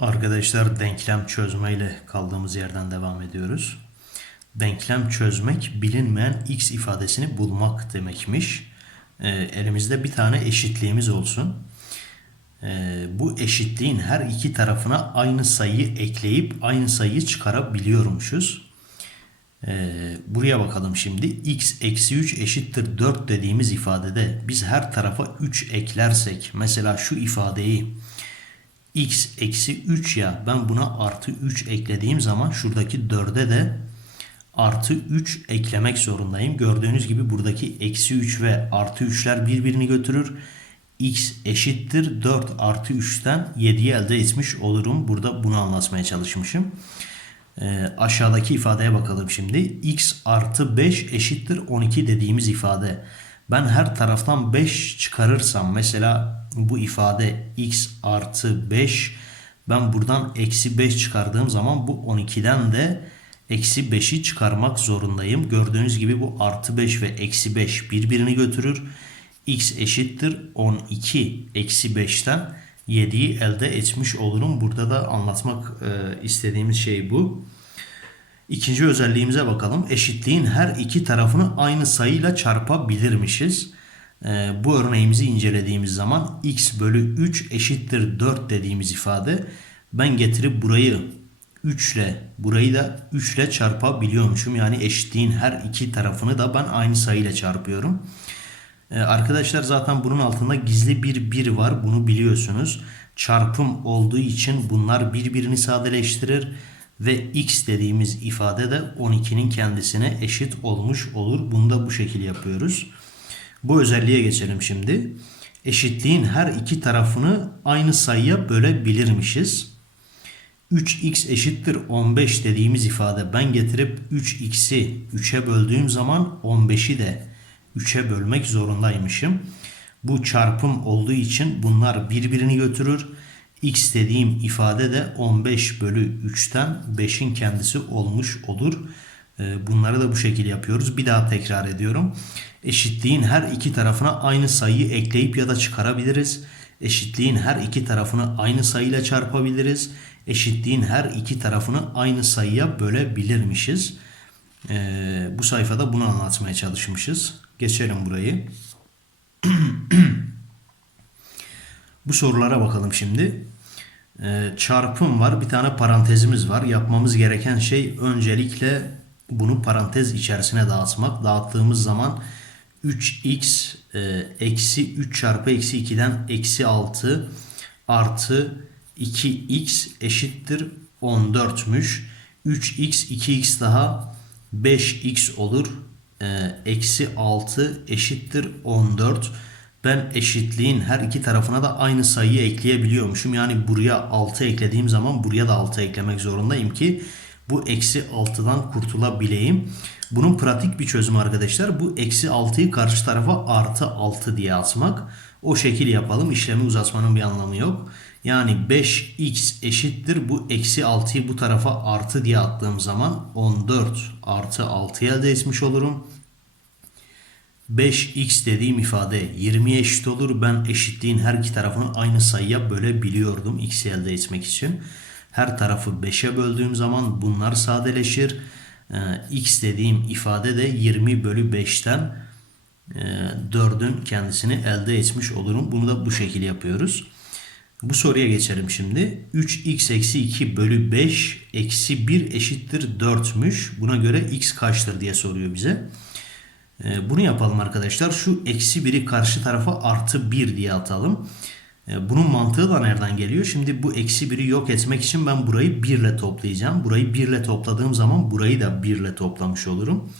Arkadaşlar denklem çözmeyle kaldığımız yerden devam ediyoruz. Denklem çözmek bilinmeyen x ifadesini bulmak demekmiş. Ee, elimizde bir tane eşitliğimiz olsun. Ee, bu eşitliğin her iki tarafına aynı sayıyı ekleyip aynı sayıyı çıkarabiliyormuşuz. Ee, buraya bakalım şimdi. x eksi 3 eşittir 4 dediğimiz ifadede biz her tarafa 3 eklersek mesela şu ifadeyi x eksi 3 ya ben buna artı 3 eklediğim zaman şuradaki 4'e de artı 3 eklemek zorundayım. Gördüğünüz gibi buradaki eksi 3 ve artı 3'ler birbirini götürür. x eşittir 4 artı 3'ten 7'yi elde etmiş olurum. Burada bunu anlatmaya çalışmışım. Ee, aşağıdaki ifadeye bakalım şimdi. x artı 5 eşittir 12 dediğimiz ifade. Ben her taraftan 5 çıkarırsam mesela bu ifade x artı 5 ben buradan eksi 5 çıkardığım zaman bu 12'den de eksi 5'i çıkarmak zorundayım. Gördüğünüz gibi bu artı 5 ve eksi 5 birbirini götürür. x eşittir 12 eksi 5'ten 7'yi elde etmiş olurum. Burada da anlatmak e, istediğimiz şey bu. İkinci özelliğimize bakalım. Eşitliğin her iki tarafını aynı sayıyla çarpabilirmişiz. Ee, bu örneğimizi incelediğimiz zaman x bölü 3 eşittir 4 dediğimiz ifade ben getirip burayı 3 ile burayı da 3 ile çarpabiliyormuşum. Yani eşitliğin her iki tarafını da ben aynı sayıyla çarpıyorum. Ee, arkadaşlar zaten bunun altında gizli bir 1 var. Bunu biliyorsunuz. Çarpım olduğu için bunlar birbirini sadeleştirir ve x dediğimiz ifade de 12'nin kendisine eşit olmuş olur. Bunu da bu şekilde yapıyoruz. Bu özelliğe geçelim şimdi. Eşitliğin her iki tarafını aynı sayıya bölebilirmişiz. 3x eşittir 15 dediğimiz ifade ben getirip 3x'i 3'e böldüğüm zaman 15'i de 3'e bölmek zorundaymışım. Bu çarpım olduğu için bunlar birbirini götürür. X dediğim ifade de 15 bölü 3'ten 5'in kendisi olmuş olur. Ee, bunları da bu şekilde yapıyoruz. Bir daha tekrar ediyorum. Eşitliğin her iki tarafına aynı sayıyı ekleyip ya da çıkarabiliriz. Eşitliğin her iki tarafını aynı sayıyla çarpabiliriz. Eşitliğin her iki tarafını aynı sayıya bölebilirmişiz. Ee, bu sayfada bunu anlatmaya çalışmışız. Geçelim burayı. bu sorulara bakalım şimdi. Ee, çarpım var. Bir tane parantezimiz var. Yapmamız gereken şey öncelikle bunu parantez içerisine dağıtmak. Dağıttığımız zaman 3x e, eksi 3 çarpı eksi 2'den eksi 6 artı 2x eşittir 14'müş. 3x 2x daha 5x olur. E, eksi 6 eşittir 14. Ben eşitliğin her iki tarafına da aynı sayıyı ekleyebiliyormuşum. Yani buraya 6 eklediğim zaman buraya da 6 eklemek zorundayım ki bu eksi 6'dan kurtulabileyim. Bunun pratik bir çözümü arkadaşlar. Bu eksi 6'yı karşı tarafa artı 6 diye atmak. O şekil yapalım. İşlemi uzatmanın bir anlamı yok. Yani 5x eşittir. Bu eksi 6'yı bu tarafa artı diye attığım zaman 14 artı 6 elde etmiş olurum. 5x dediğim ifade 20'ye eşit olur. Ben eşitliğin her iki tarafını aynı sayıya bölebiliyordum x'i elde etmek için. Her tarafı 5'e böldüğüm zaman bunlar sadeleşir. Ee, x dediğim ifade de 20 bölü 5'ten e, 4'ün kendisini elde etmiş olurum. Bunu da bu şekilde yapıyoruz. Bu soruya geçelim şimdi. 3x eksi 2 bölü 5 eksi 1 eşittir 4'müş. Buna göre x kaçtır diye soruyor bize. Ee, bunu yapalım arkadaşlar. Şu eksi 1'i karşı tarafa artı 1 diye atalım. Ee, bunun mantığı da nereden geliyor? Şimdi bu eksi 1'i yok etmek için ben burayı 1 ile toplayacağım. Burayı 1 ile topladığım zaman burayı da 1 ile toplamış olurum.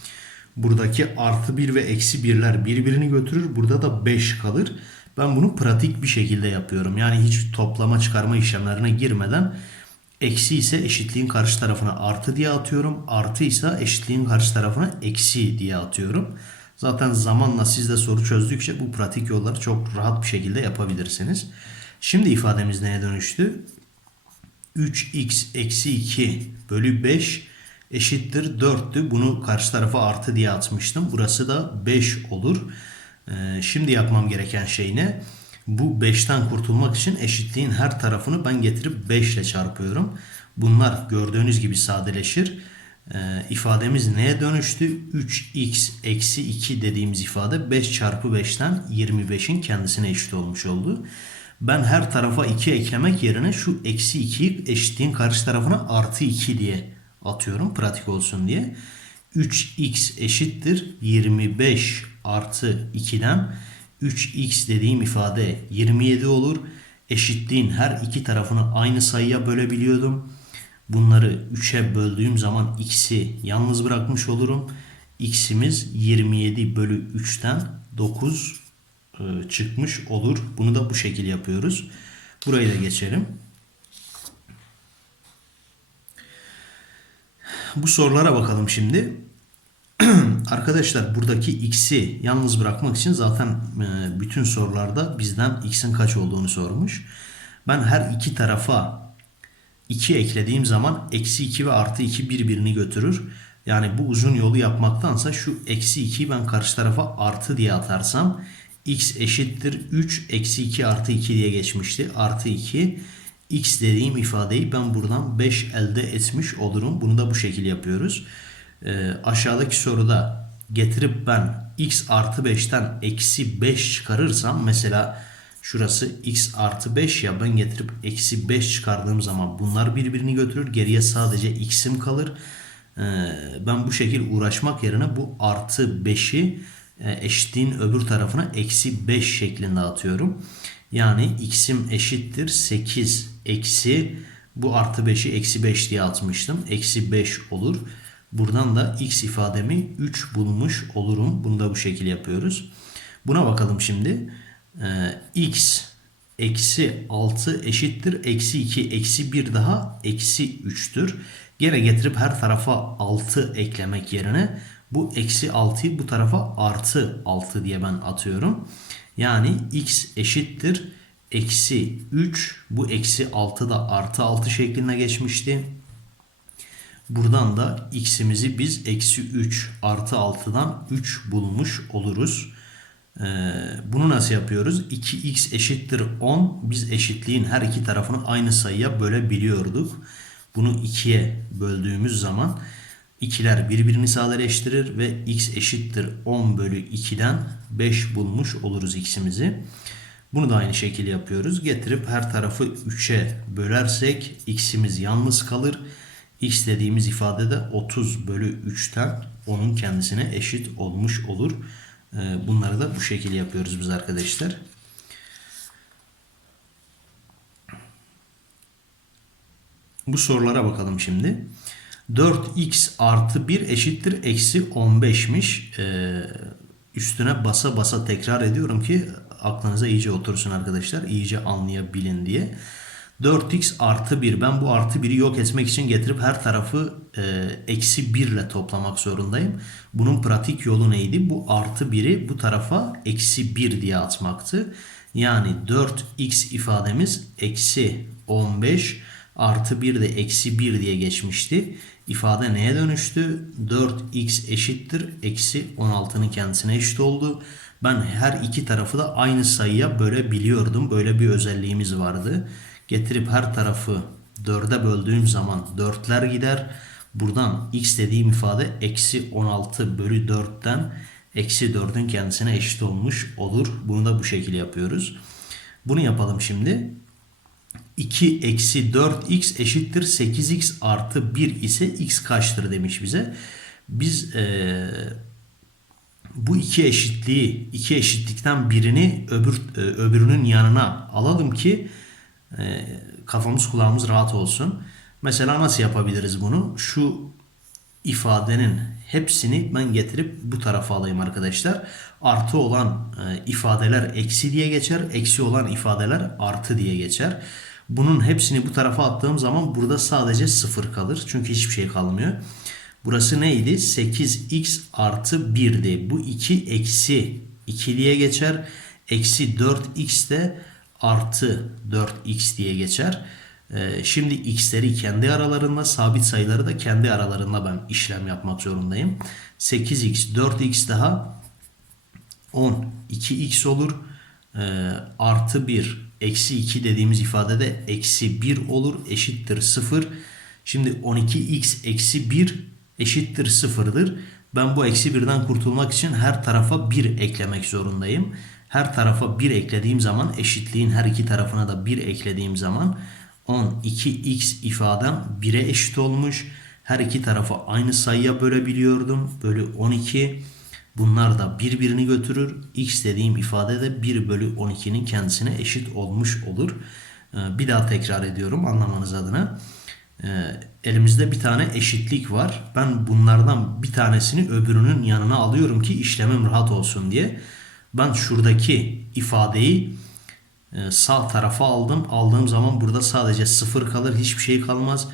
Buradaki artı 1 ve eksi 1'ler birbirini götürür. Burada da 5 kalır. Ben bunu pratik bir şekilde yapıyorum. Yani hiç toplama çıkarma işlemlerine girmeden eksi ise eşitliğin karşı tarafına artı diye atıyorum. Artı ise eşitliğin karşı tarafına eksi diye atıyorum. Zaten zamanla siz de soru çözdükçe bu pratik yolları çok rahat bir şekilde yapabilirsiniz. Şimdi ifademiz neye dönüştü? 3x eksi 2 bölü 5 eşittir 4'tü. Bunu karşı tarafa artı diye atmıştım. Burası da 5 olur. Ee, şimdi yapmam gereken şey ne? Bu 5'ten kurtulmak için eşitliğin her tarafını ben getirip 5 ile çarpıyorum. Bunlar gördüğünüz gibi sadeleşir. Ee, ifademiz neye dönüştü? 3x eksi 2 dediğimiz ifade 5 çarpı 5'ten 25'in kendisine eşit olmuş oldu. Ben her tarafa 2 eklemek yerine şu eksi 2'yi eşitliğin karşı tarafına artı 2 diye atıyorum pratik olsun diye. 3x eşittir 25 artı 2'den 3x dediğim ifade 27 olur. Eşitliğin her iki tarafını aynı sayıya bölebiliyordum. Bunları 3'e böldüğüm zaman x'i yalnız bırakmış olurum. x'imiz 27 bölü 3'ten 9 e, çıkmış olur. Bunu da bu şekil yapıyoruz. Burayı da geçelim. Bu sorulara bakalım şimdi. Arkadaşlar buradaki x'i yalnız bırakmak için zaten e, bütün sorularda bizden x'in kaç olduğunu sormuş. Ben her iki tarafa 2 eklediğim zaman eksi 2 ve artı 2 birbirini götürür. Yani bu uzun yolu yapmaktansa şu eksi 2'yi ben karşı tarafa artı diye atarsam x eşittir 3 eksi 2 artı 2 diye geçmişti. Artı 2 x dediğim ifadeyi ben buradan 5 elde etmiş olurum. Bunu da bu şekil yapıyoruz. Ee, aşağıdaki soruda getirip ben x artı 5'ten eksi 5 çıkarırsam mesela şurası x artı 5 ya ben getirip eksi 5 çıkardığım zaman bunlar birbirini götürür. Geriye sadece x'im kalır. Ee, ben bu şekil uğraşmak yerine bu artı 5'i e, eşitliğin öbür tarafına eksi 5 şeklinde atıyorum. Yani x'im eşittir 8 eksi bu artı 5'i eksi 5 diye atmıştım. Eksi 5 olur. Buradan da x ifademi 3 bulmuş olurum. Bunu da bu şekil yapıyoruz. Buna bakalım şimdi. Ee, x eksi 6 eşittir. Eksi 2 eksi 1 daha eksi 3'tür. Gene getirip her tarafa 6 eklemek yerine bu eksi 6'yı bu tarafa artı 6 diye ben atıyorum. Yani x eşittir. Eksi 3 bu eksi 6 da artı 6 şeklinde geçmişti. Buradan da x'imizi biz eksi 3 artı 6'dan 3 bulmuş oluruz. Ee, bunu nasıl yapıyoruz? 2x eşittir 10. Biz eşitliğin her iki tarafını aynı sayıya bölebiliyorduk. Bunu 2'ye böldüğümüz zaman ikiler birbirini sadeleştirir ve x eşittir 10 bölü 2'den 5 bulmuş oluruz x'imizi. Bunu da aynı şekilde yapıyoruz. Getirip her tarafı 3'e bölersek x'imiz yalnız kalır. X dediğimiz ifade de 30 bölü 3'ten onun kendisine eşit olmuş olur. Ee, bunları da bu şekilde yapıyoruz biz arkadaşlar. Bu sorulara bakalım şimdi. 4x artı 1 eşittir eksi 15'miş. Ee, üstüne basa basa tekrar ediyorum ki aklınıza iyice otursun arkadaşlar. iyice anlayabilin diye. 4x artı 1. Ben bu artı 1'i yok etmek için getirip her tarafı e, eksi 1 ile toplamak zorundayım. Bunun pratik yolu neydi? Bu artı 1'i bu tarafa eksi 1 diye atmaktı. Yani 4x ifademiz eksi 15 artı 1 de eksi 1 diye geçmişti. İfade neye dönüştü? 4x eşittir. Eksi 16'nın kendisine eşit oldu. Ben her iki tarafı da aynı sayıya bölebiliyordum. Böyle bir özelliğimiz vardı. Getirip her tarafı 4'e böldüğüm zaman 4'ler gider. Buradan x dediğim ifade eksi 16 bölü 4'ten eksi 4'ün kendisine eşit olmuş olur. Bunu da bu şekilde yapıyoruz. Bunu yapalım şimdi. 2 eksi 4x eşittir 8x artı 1 ise x kaçtır demiş bize. Biz ee, bu iki eşitliği iki eşitlikten birini öbür e, öbürünün yanına alalım ki e, kafamız kulağımız rahat olsun. Mesela nasıl yapabiliriz bunu? Şu ifadenin hepsini ben getirip bu tarafa alayım arkadaşlar. Artı olan e, ifadeler eksi diye geçer. Eksi olan ifadeler artı diye geçer. Bunun hepsini bu tarafa attığım zaman burada sadece sıfır kalır. Çünkü hiçbir şey kalmıyor. Burası neydi? 8x artı 1'di. Bu 2 eksi 2 diye geçer. Eksi 4x de artı 4x diye geçer. Ee, şimdi x'leri kendi aralarında sabit sayıları da kendi aralarında ben işlem yapmak zorundayım. 8x 4x daha 10 2x olur. e, artı 1 eksi 2 dediğimiz ifadede eksi 1 olur eşittir 0. Şimdi 12x eksi 1 eşittir 0'dır. Ben bu eksi 1'den kurtulmak için her tarafa 1 eklemek zorundayım. Her tarafa 1 eklediğim zaman eşitliğin her iki tarafına da 1 eklediğim zaman 12x ifadem 1'e eşit olmuş. Her iki tarafa aynı sayıya bölebiliyordum. Bölü 12. Bunlar da birbirini götürür. X dediğim ifade de 1 bölü 12'nin kendisine eşit olmuş olur. Ee, Bir daha tekrar ediyorum anlamanız adına. Ee, Elimizde bir tane eşitlik var. Ben bunlardan bir tanesini öbürünün yanına alıyorum ki işlemim rahat olsun diye. Ben şuradaki ifadeyi e, sağ tarafa aldım. Aldığım zaman burada sadece 0 kalır. Hiçbir şey kalmaz.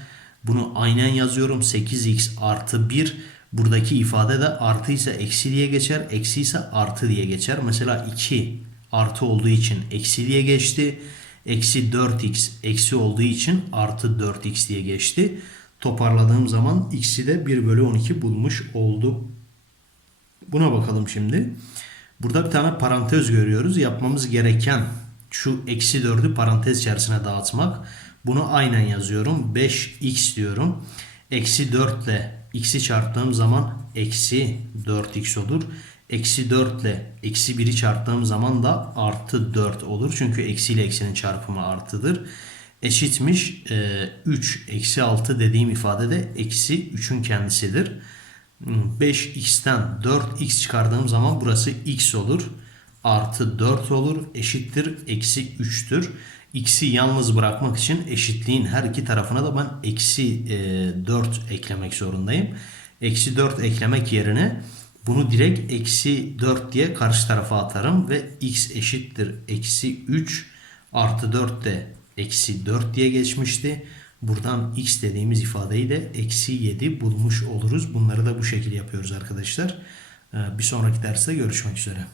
Bunu aynen yazıyorum. 8x artı 1. Buradaki ifade de artı ise eksi diye geçer. Eksi ise artı diye geçer. Mesela 2 artı olduğu için eksi diye geçti. Eksi 4x eksi olduğu için artı 4x diye geçti. Toparladığım zaman x'i de 1 bölü 12 bulmuş oldum. Buna bakalım şimdi. Burada bir tane parantez görüyoruz. Yapmamız gereken şu eksi 4'ü parantez içerisine dağıtmak. Bunu aynen yazıyorum. 5x diyorum. Eksi 4 ile x'i çarptığım zaman eksi 4x olur. Eksi 4 ile eksi 1'i çarptığım zaman da artı 4 olur. Çünkü eksi ile eksinin çarpımı artıdır. Eşitmiş e, 3 eksi 6 dediğim ifade de eksi 3'ün kendisidir. 5x'ten 4x çıkardığım zaman burası x olur. Artı 4 olur. Eşittir. Eksi 3'tür. X'i yalnız bırakmak için eşitliğin her iki tarafına da ben eksi e, 4 eklemek zorundayım. Eksi 4 eklemek yerine bunu direkt eksi 4 diye karşı tarafa atarım ve x eşittir eksi 3 artı 4 de eksi 4 diye geçmişti. Buradan x dediğimiz ifadeyi de eksi 7 bulmuş oluruz. Bunları da bu şekilde yapıyoruz arkadaşlar. Ee, Bir sonraki derste görüşmek üzere.